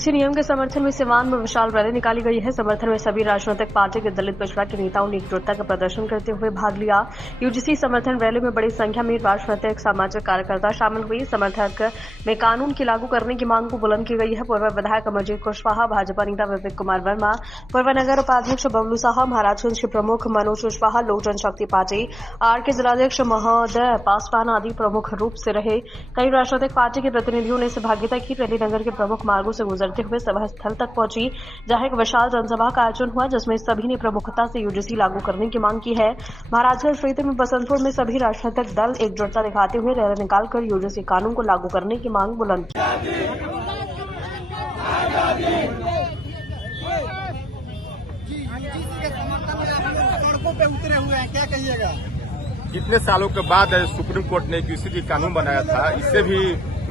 UGC नियम के समर्थन में सिवान में विशाल रैली निकाली गई है। समर्थन में सभी राजनीतिक पार्टी के दलित पिछड़ा के नेताओं ने एकजुटता का प्रदर्शन करते हुए भाग लिया। यूजीसी समर्थन रैली में बड़ी संख्या में राजनीतिक सामाजिक कार्यकर्ता शामिल हुए। समर्थक में कानून की लागू करने की मांग को बुलंद की गई है। पूर्व विधायक अमरजीत कुशवाहा, भाजपा नेता विवेक कुमार वर्मा, पूर्व नगर उपाध्यक्ष बबलू साहा, महाराजगंज के प्रमुख मनोज कुशवाहा, लोक जनशक्ति पार्टी आर के जिलाध्यक्ष महोदय पासवान आदि प्रमुख रूप से रहे। कई राजनीतिक पार्टी के प्रतिनिधियों ने सहभागिता की। रैली नगर के प्रमुख मार्गों से गुजरते हुए सभा स्थल तक पहुंची, जहां एक विशाल जनसभा का आयोजन हुआ, जिसमें सभी ने प्रमुखता से यूजीसी लागू करने की मांग की है। महाराजगंज क्षेत्र में बसंतपुर में सभी राजनीतिक दल एकजुटता दिखाते हुए रैली निकालकर यूजीसी कानून को लागू करने की मांग बुलंद की। सड़कों पे उतरे हुए हैं, क्या कहिएगा? इतने सालों के बाद सुप्रीम कोर्ट ने यूसीसी कानून बनाया था, इससे भी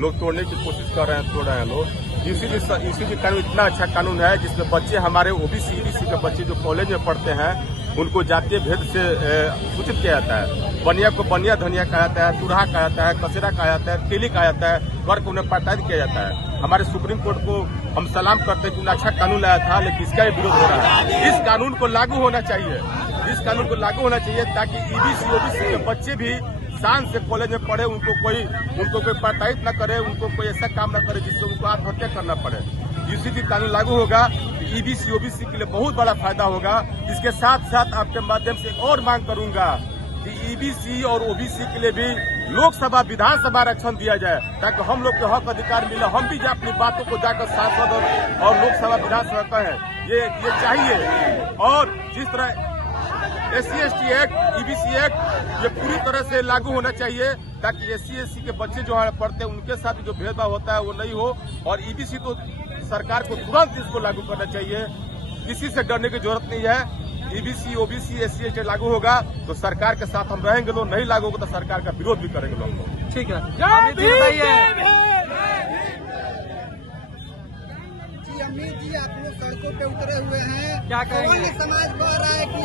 लोग तोड़ने की कोशिश कर रहे हैं, तोड़ रहे हैं लोग। यूसीसी कानून इतना अच्छा कानून है जिसमें बच्चे हमारे ओबीसी के बच्चे जो कॉलेज में पढ़ते हैं उनको जातीय भेद से सूचित किया जाता है। बनिया को बनिया धनिया कहा जाता है, तुरहा कहा जाता है, कसेरा कहा जाता है, तेली कहा जाता है, वर्ग उन्हें प्रताड़ित किया जाता है। हमारे सुप्रीम कोर्ट को हम सलाम करते हैं कि उन्हें अच्छा कानून लाया था, लेकिन इसका भी विरोध हो रहा है। इस कानून को लागू होना चाहिए, इस कानून को लागू होना चाहिए ताकि ईबीसी ओबीसी के बच्चे भी शान से कॉलेज में पढ़े, उनको कोई प्रताड़ित न करे, उनको कोई ऐसा काम न करे जिससे उनको आत्महत्या करना पड़े। यूसीसी कानून लागू होगा तो ईबीसी ओबीसी के लिए बहुत बड़ा फायदा होगा। इसके साथ साथ आपके माध्यम से एक और मांग करूंगा कि ईबीसी और ओबीसी के लिए भी लोकसभा विधानसभा आरक्षण दिया जाए, ताकि हम लोग के हक अधिकार मिले, हम भी अपनी बातों को जाकर सांसद और लोकसभा विधानसभा कहें, ये चाहिए। और जिस तरह SC/ST एक्ट, ईबीसी एक्ट ये पूरी तरह से लागू होना चाहिए ताकि SC/ST के बच्चे जो है पढ़ते हैं उनके साथ जो भेदभाव होता है वो नहीं हो। और ईबीसी तो सरकार को तुरंत इसको लागू करना चाहिए, किसी से डरने की जरूरत नहीं है। ईबीसी ओबीसी SC/ST लागू होगा तो सरकार के साथ हम रहेंगे लोग, नहीं लागू होगा तो सरकार का विरोध भी करेंगे लोग। ठीक है अमित जी, आप लोग सड़कों पे उतरे हुए हैं, क्या कहेंगे? समाज कह रहा है कि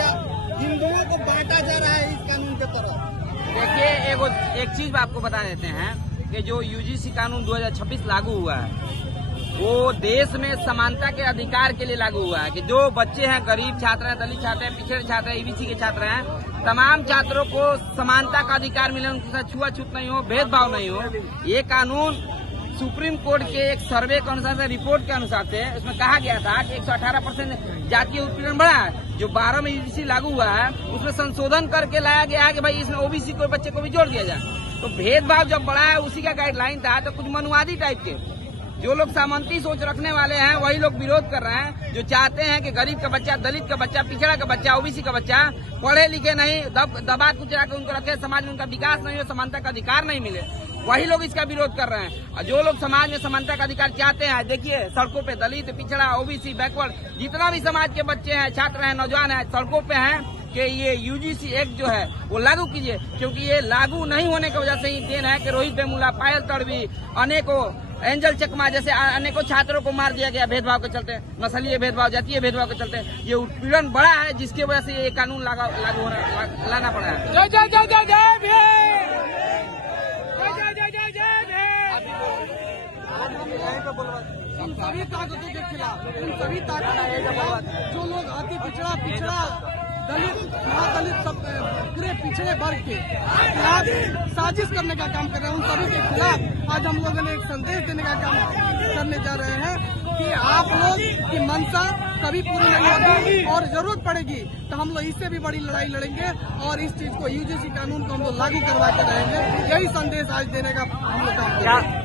हिंदुओं को बांटा जा रहा है इस कानून के तरफ। देखिए, एक चीज आपको बता देते हैं कि जो यूजीसी कानून 2026 लागू हुआ है वो देश में समानता के अधिकार के लिए लागू हुआ है कि जो बच्चे हैं, गरीब छात्र हैं, दलित छात्र हैं, पिछड़े छात्र हैं, ईबीसी के छात्र हैं, तमाम छात्रों को समानता का अधिकार मिले, उनके साथ छुआछूत नहीं हो, भेदभाव नहीं हो। ये कानून सुप्रीम कोर्ट के एक सर्वे के अनुसार से, रिपोर्ट के अनुसार से उसमें कहा गया था कि 118% जातीय उत्पीड़न बढ़ा है। जो 12 में यूजीसी लागू हुआ है उसमें संशोधन करके लाया गया है कि भाई इसमें ओबीसी को बच्चे को भी जोड़ दिया जाए। तो भेदभाव जब बढ़ा है उसी का गाइडलाइन था। तो कुछ मनुवादी टाइप के जो लोग सामंती सोच रखने वाले हैं वही लोग विरोध कर रहे हैं, जो चाहते हैं कि गरीब का बच्चा, दलित का बच्चा, पिछड़ा का बच्चा, ओबीसी का बच्चा पढ़े लिखे नहीं, दबा कुचला के उनको रखे, समाज में उनका विकास नहीं हो, समानता का अधिकार नहीं मिले, वही लोग इसका विरोध कर रहे हैं। और जो लोग समाज में समानता का अधिकार चाहते हैं, देखिए सड़कों पे दलित, पिछड़ा, ओबीसी, बैकवर्ड जितना भी समाज के बच्चे हैं, छात्र हैं, नौजवान हैं, सड़कों पे हैं कि ये यूजीसी एक्ट जो है वो लागू कीजिए, क्योंकि ये लागू नहीं होने की वजह से ही देन है कि रोहित वेमुला, पायल तड़वी, अनेकों एंजल चकमा जैसे अनेकों छात्रों को मार दिया गया भेदभाव के चलते, नस्लीय भेदभाव, जातीय भेदभाव के चलते। ये उत्पीड़न बढ़ा है जिसकी वजह से ये कानून लागू लाना पड़ा है। जय जय जय जय जय भीम, सभी ताकतों के खिलाफ, सभी ताकतों के खिलाफ जो लोग अति पिछड़ा दलित, महादलित, सब पूरे पिछड़े वर्ग के खिलाफ साजिश करने का काम कर रहे हैं, उन सभी के खिलाफ आज हम लोगों ने एक संदेश देने का काम करने जा रहे हैं कि आप लोग की मंशा कभी पूरी नहीं होगी और जरूरत पड़ेगी तो हम लोग इससे भी बड़ी लड़ाई लड़ेंगे और इस चीज को, यूजीसी कानून को हम लोग लागू करवाते रहेंगे। यही संदेश आज देने का हम लोग काम कर रहे हैं।